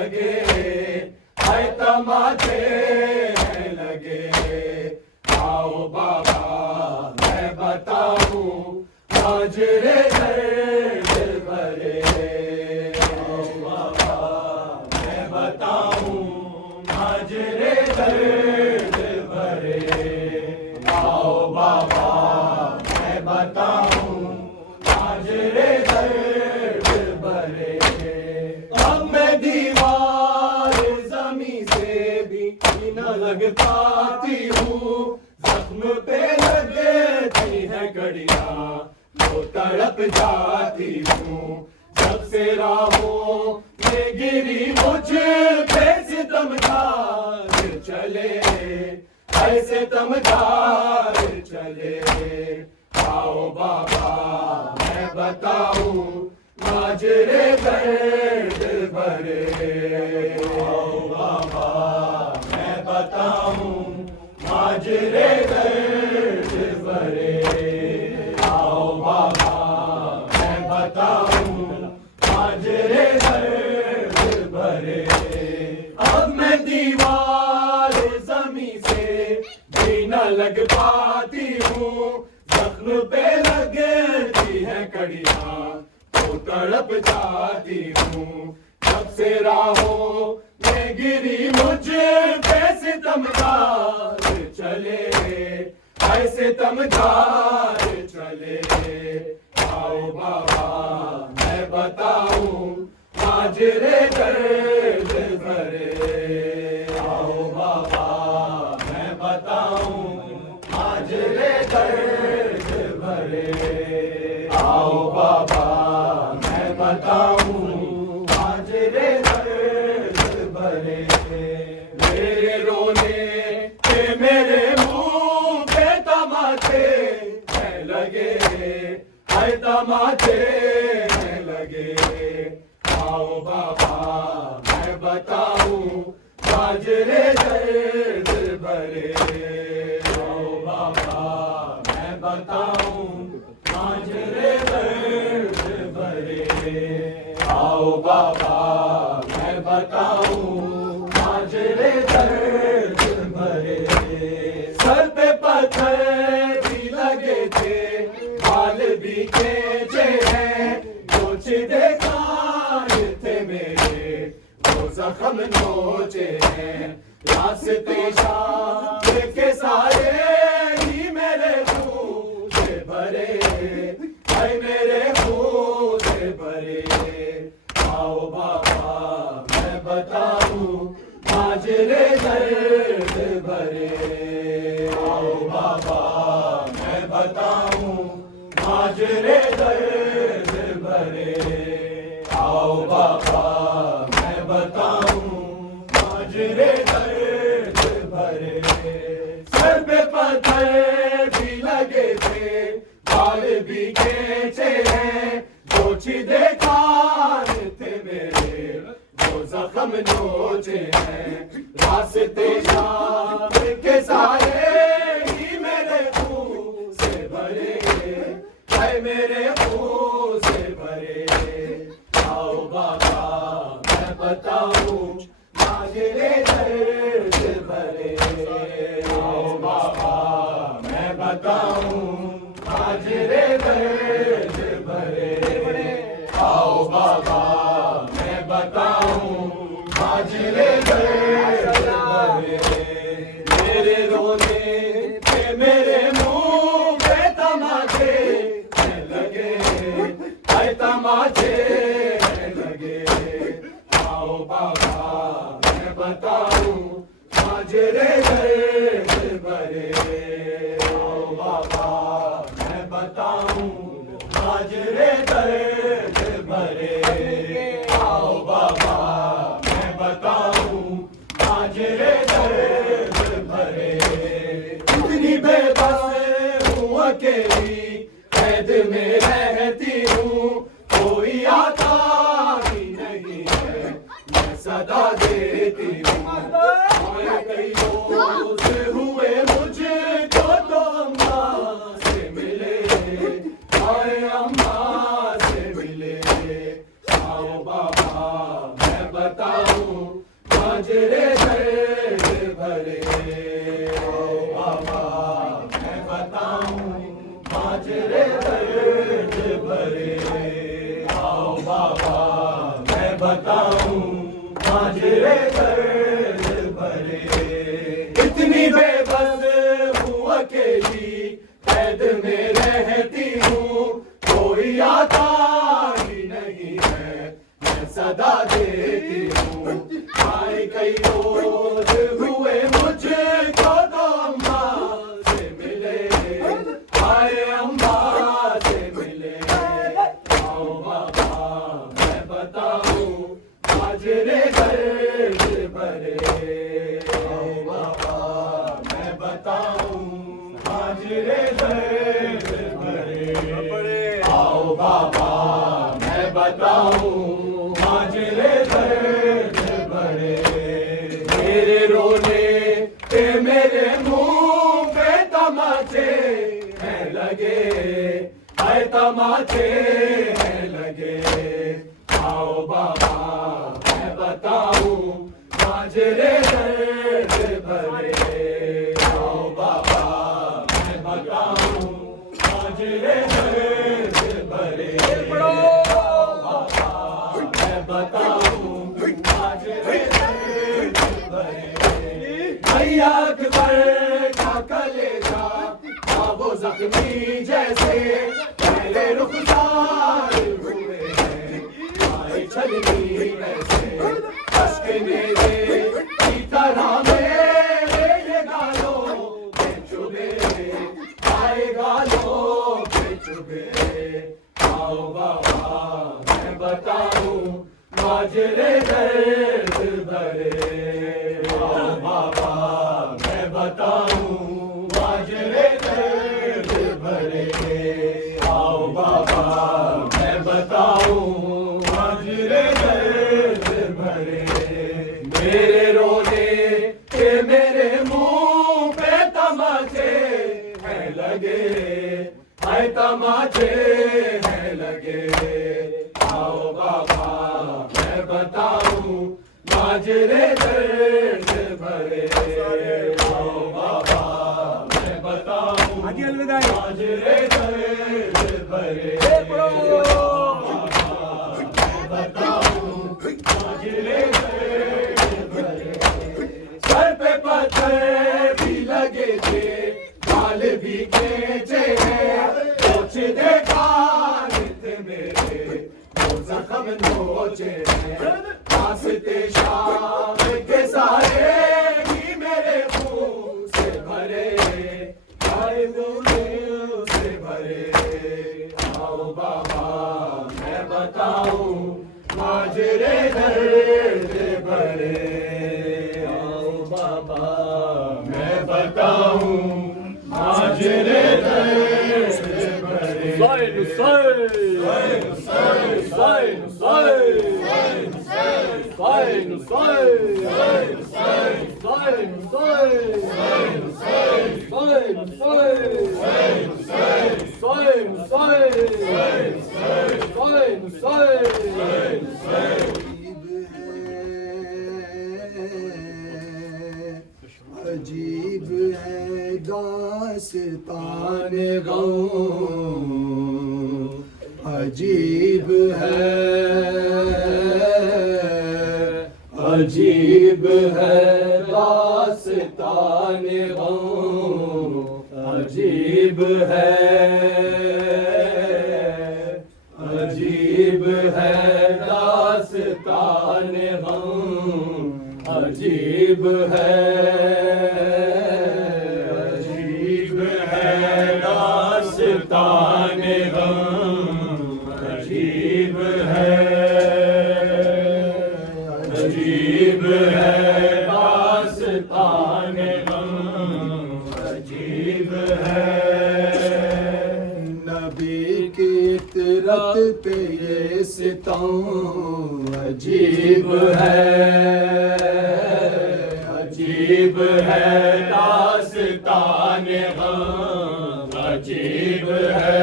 लगे, हाय तमाचे लगे। आओ बाबा मैं बताऊं माजरे दर्द भरे। आओ बाबा मैं बताऊं माजरे दर्द भरे। आओ बाबा मैं बताऊं माजरे दर्द भरे। अब मैं दीवार जमी से भी न लग पाती हूँ, जख्म पे लगती है घड़ियां तो तड़प जाती हूँ। जब से राहों में गिरी मुझ पे सितमगार चले, ऐसे तमगार चले। आओ बाबा मैं बताऊं माजरे दर्द भरे। आओ बाबा मैं बताऊं माजरे दर्द भरे। आओ बाबा मैं बताऊं माजरे दर्द भरे। अब मैं दीवार जमी से भी न लग पाती हूँ, जख्म पे लगती है कड़ियां तो तड़प जाती हूँ। जब से राहों में गिरी मुझ पे सितमगार चले, ऐसे तमगार चले। आओ बाबा मैं बताऊं माजरे दर्द भरे। आओ बाबा मैं बताऊं माजरे दर्द भरे। आओ बाबा मैं बताऊं माजरे दर्द भरे। मेरे रोने पे मेरे मुंह पे तमाचे लगे, हाय तमाचे लगे। आओ बाबा मैं बताऊं माजरे दर्द भरे। आओ बाबा मैं बताऊं माजरे दर्द भरे। आओ बाबा मैं बताऊं माजरे दर्द भरे। सर पे पत्थर भी लगे थे, बाल भी खींचे हैं, कुछ देखा थे मेरे वो जख्म नोचे हैं। रास्ते शाम के सारे ही मेरे खून से भरे, हाय मेरे खून से भरे। आओ बाबा मैं बताऊं माजरे दर्द भरे। आओ बाबा मैं बताऊं माजरे दर्द भरे। आओ बाबा मैं बताऊं माजरे दर्द भरे। सर पे पत्थर भी लगे थे, बाल भी खींचे हैं, जो छिदे कान थे मेरे वो जख्म नोचे हैं। रास्ते शाम के सारे ही मेरे खून से भरे, हाय मेरे खून से भरे। आओ बाबा मैं बताऊं माजरे दर्द भरे। आओ बाबा मैं बताऊं माजरे दर्द भरे। आओ बाबा मैं बताऊं माजरे दर्द भरे। मेरे रोने पे मेरे मुंह पे तमाचे लगे, हाय तमाचे लगे। आओ बाबा मैं बताऊं माजरे दर्द भरे। आओ बाबा मैं बताऊं माजरे दर्द भरे। आओ बाबा मैं बताऊं माजरे दर्द भरे। इतनी बेबस हूँ अकेली कैद में रहती हूँ, कोई आता ही नहीं है मैं सदा देती हूँ। कई दोस्त हुए मुझको तो अम्मा से मिले, आए अम्मा से मिले। आओ बाबा मैं बताऊं हूँ माजरे दर्द भरे। इतनी बेबस हूँ अकेली कैद में रहती हूँ, कोई आता ही नहीं है मैं सदा देती हूँ। आए कई रोज हुए मुझको तो अम्मा से मिले, आए अम्मा से मिले। आओ बाबा मैं बताऊं माजरे दर्द भरे। आओ बाबा मैं बताऊं माजरे दर्द भरे। आओ बाबा मैं बताऊं माजरे दर्द भरे। मेरे रोने पे मेरे मुंह पे तमाचे हैं लगे, आए तमाचे हैं लगे। आओ बाबा मैं बताऊं माजरे दर्द भरे। आओ बाबा मैं बताऊं माजरे दर्द भरे। आओ बाबा मैं बताऊं माजरे दर्द भरे। भैया अकबर का कलेजा था वो जख्मी जैसे पहले रुखसार हुए हैं, आए छलनी वैसे अश्क मेरे की तरह मेरे गालों पे चुभे, आए गालों पे चुभे। आओ बाबा मैं बताऊं माजरे दर्द भरे। आओ बाबा मैं बताऊं माजरे दर्द भरे। आओ बाबा मैं बताऊं माजरे दर्द भरे। मेरे रोने के मेरे मुंह पे तमाचे हैं लगे, आए तमाचे हैं लगे। आओ बाबा मैं बताऊं माजरे दर्द भरे। आओ बाबा मैं बताऊं माजरे दर्द भरे। आओ बाबा मैं बताऊं माजरे दर्द भरे। सर पे पत्थर भी लगे थे, बाल भी खींचे हैं, कुछ देखा नित मेरे वो जख्म नोचे हैं। रास्ते शाम के सारे भी मेरे मुंह से भरे, आए मुंह से भरे। आओ बाबा मैं बताऊं माजरे दर्द भरे। आओ बाबा मैं बताऊं माजरे दर्द भरे। अजीब है दास्तान गम, अजीब है, अजीब है दास्तान गम, अजीब है, अजीब है दास्तान गम, अजीब है, अजीब है दास्तान गम, अजीब है, अजीब है दास्तान गम, अजीब है। नबी की इतरत पे ये सितम अजीब है, अजीब है दास्तान गम, अजीब है,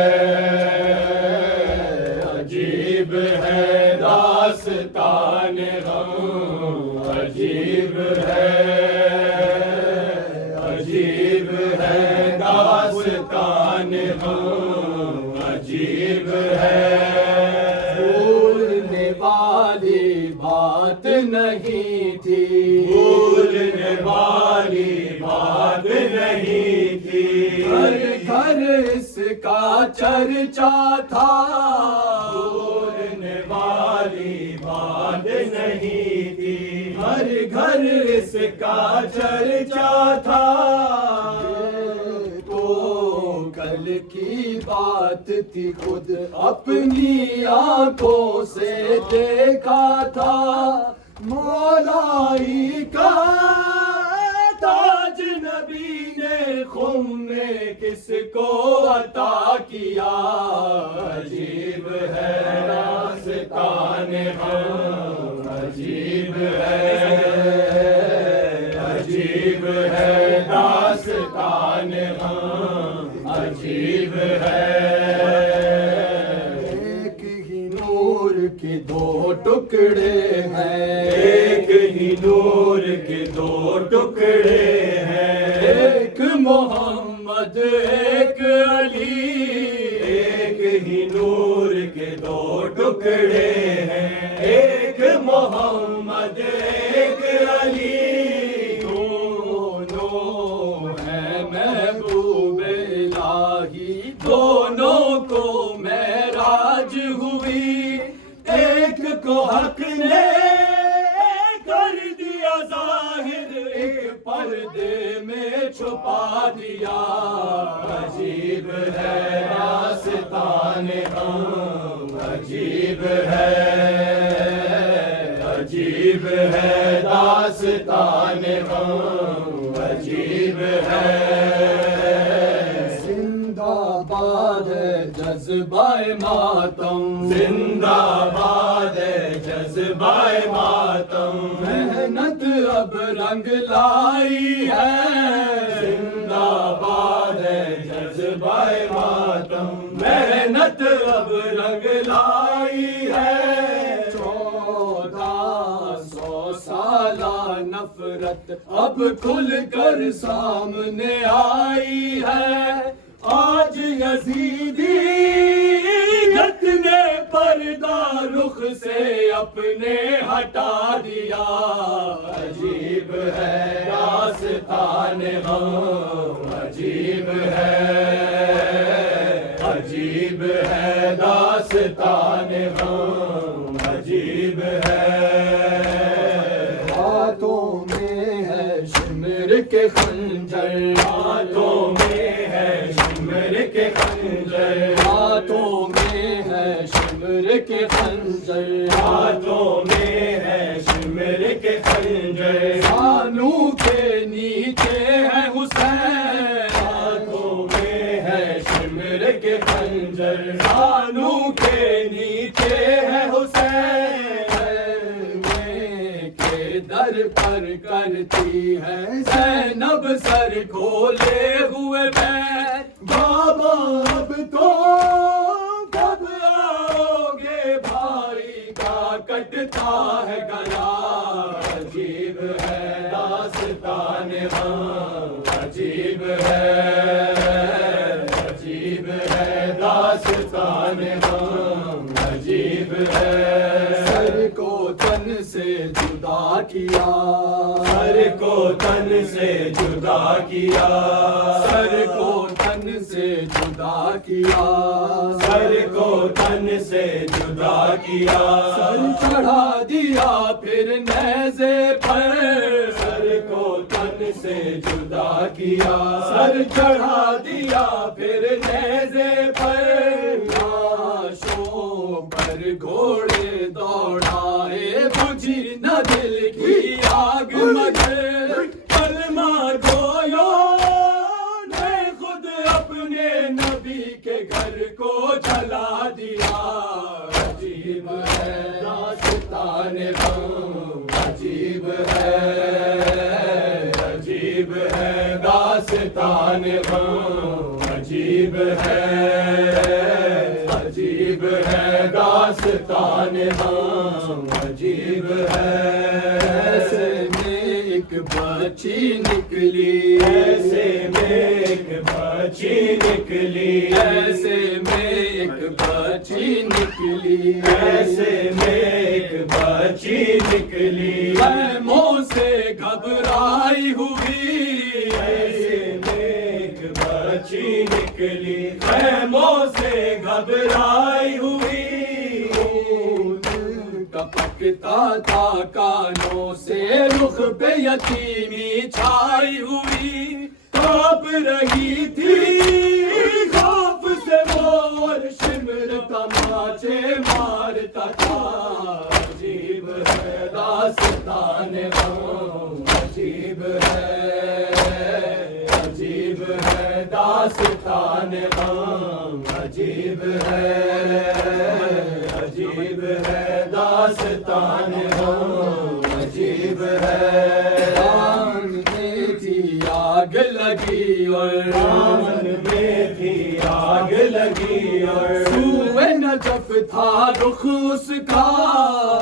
अजीब है दास्तान गम, अजीब है, अजीब है दास्तान गम, अजीब है। भूलने वाली बात नहीं थी, भूलने वाली बात नहीं थी। घर घर इसका चर्चा था, भूलने वाली बात नहीं थी। हर घर इसका चर्चा था, तो कल की बात थी, खुद अपनी आंखों से देखा था। मौलाई का ताज नबी ने खुम में किसको अता किया। अजीब है रास्ताने हम, अजीब है, अजीब है दास्ताने हम, अजीब है। एक ही नूर के दो टुकड़े हैं, एक ही नूर के दो टुकड़े हैं। एक मोहम्मद एक अली, एक ही नूर के दो टुकड़े हैं। एक मोहम्मद एक अली, दोनों हैं महबूब इलाही, दोनों को मेराज हुई। एक को हक ने कर दिया जाहिर, एक पर्दे में छुपा दिया। अजीब है रास्ताने हम, अजीब है, अजीब है दास्ताने हम, अजीब है। जिंदाबाद है जज्बाए मातम, जिंदाबाद है जज्बाए मातम। मेहनत अब रंग लाई है, जिंदाबाद है जज्बाए मातम। मेहनत अब रंग लाई है। 1400 साला नफरत अब खुल कर सामने आई है। आज यजीदी ने पर्दा रुख से अपने हटा दिया। अजीब है दास्ताने हम, अजीब है, अजीब है दास्ताने हम, अजीब है। हाथों में है शिमर के खंजर, हाथों में है शिमर के खंजर। हाथों में है शिमर के खंजर, हाथों में है शिमर के खंजर। सानू के नीचे है हुसैन, हाथों में है शिमर के खंजर। सानू के नीचे है हुसैन। के दर पर करती है ज़ैनब सर खोले हुए बैठ। बाबा अब तो कब आओगे, भाई का कटता है गला। अजीब है दास्ताने हम, अजीब है, अजीब है दास्ताने हम, अजीब है। सर को तन से जुदा किया, सर को तन से जुदा किया। सर को तन से जुदा किया, सर को तन से जुदा किया। सर चढ़ा दिया फिर नेज़े पर, सर को तन से जुदा किया। सर चढ़ा दिया फिर नेज़े पर। लाशों पर घोड़े दौड़ाए, बुझी न दिल की आग मगर। कलमा गोयो ने खुद अपने नबी के घर को जला दिया। अजीब है दास्ताने हम, अजीब है, अजीब है दास्ताने हम, अजीब है, अजीब है दास्ताने हम, अजीब है। ऐसे में एक बच्ची निकली, ऐसे में एक बच्ची निकली। ऐसे में एक बच्ची निकली, ऐसे में एक बच्ची निकली, खैमों से घबराई हुई, ऐसे में एक बच्ची निकली, खैमों से घबराई हुई, टपकता था कानों से रुख पे यतीमी छाई हुई, कांप रही थी खौफ से वो और शिमर तमाचे मारता था, अजीब है दास्तान गम, अजीब है, अजीब है दास्तान गम, अजीब है, अजीब है दास्तान गम, अजीब है। दामन में थी आग लगी और दामन में थी आग लगी और सूए नजफ था रुख उसका,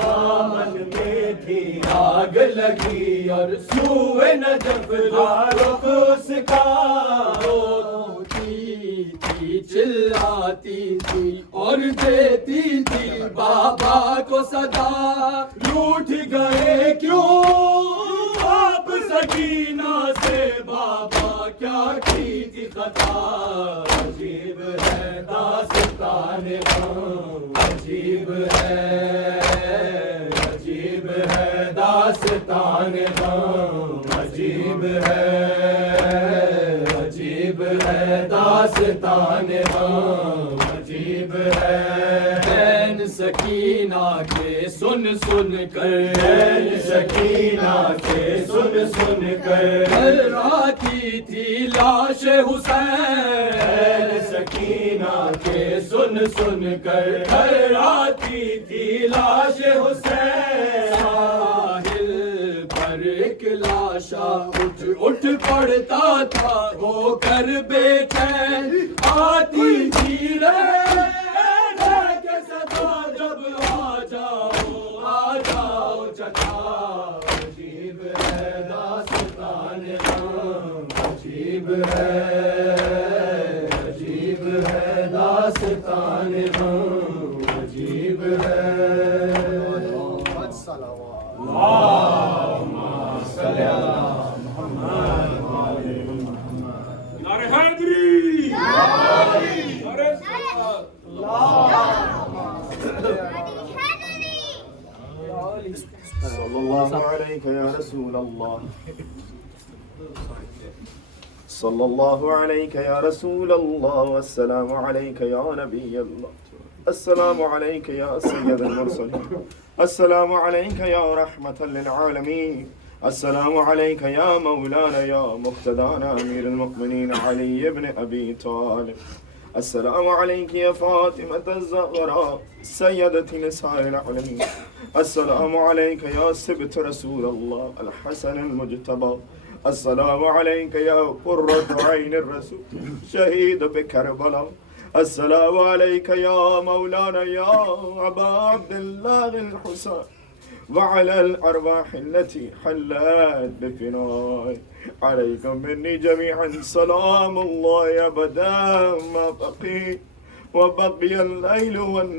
दामन में थी आग लगी और सूए नजफ था रुख उसका, थी चिल्लाती थी और देती थी बाबा को सदा, रूठ गए क्यों आप सकीना से बाबा, क्या की थी खता, अजीब है दास्तान गम, अजीब है, अजीब है दास्तान गम, अजीब है, अजीब है दास्तान गम, अजीब है। ऐन सकीना के सुन सुन कर, ऐन सकीना के सुन सुन कर राती थी लाश हुसैन, ऐन सकीना के सुन सुन कर राती थी लाश हुसैन, साहिल पर एक लाशा उठ उठ पड़ता था होकर बेचैन, आती थी रे के सदा जब आ जाओ चटा, अजीब है दास्तान गम, अजीब है, अजीब है दास्तान गम, अजीब है। नारे हैदरी, नारे सल्लल्लाहु अलैहि या रसूल अल्लाह, सल्लल्लाहु अलैहि या रसूल अल्लाह, अस्सलामु अलैका या नबी अल्लाह, अस्सलामु अलैका या सय्यदुल मुरसलीन, अस्सलामु अलैका या रहमतल लिल आलमीन, अस्सलामु अलैका या मौलाना या मुक्तदाना अमीरुल मुमिनीन अली इब्न अबी तालिब, अस्सलामु अलैकी या फातिमतुज़ ज़हरा सय्यदती निसाइल आलमीन, अस्सलामु अलैका या सिबत रसूल अल्लाह अल हसन अल मुज्तबा, अस्सलामु अलैका या कुर्रतु ऐनिर रसूल शहीद बिकरबला, अस्सलामु अलैका या मौलाना या अबा अब्दुल्लाह अल हुसैन वअला अल अरवाह अल्लती हल्लत बिफिनाय, अलैकुम मिन्नी जमीअन सलामुल्लाह अबदा मा बक़ी व बक़िया अल लैल वन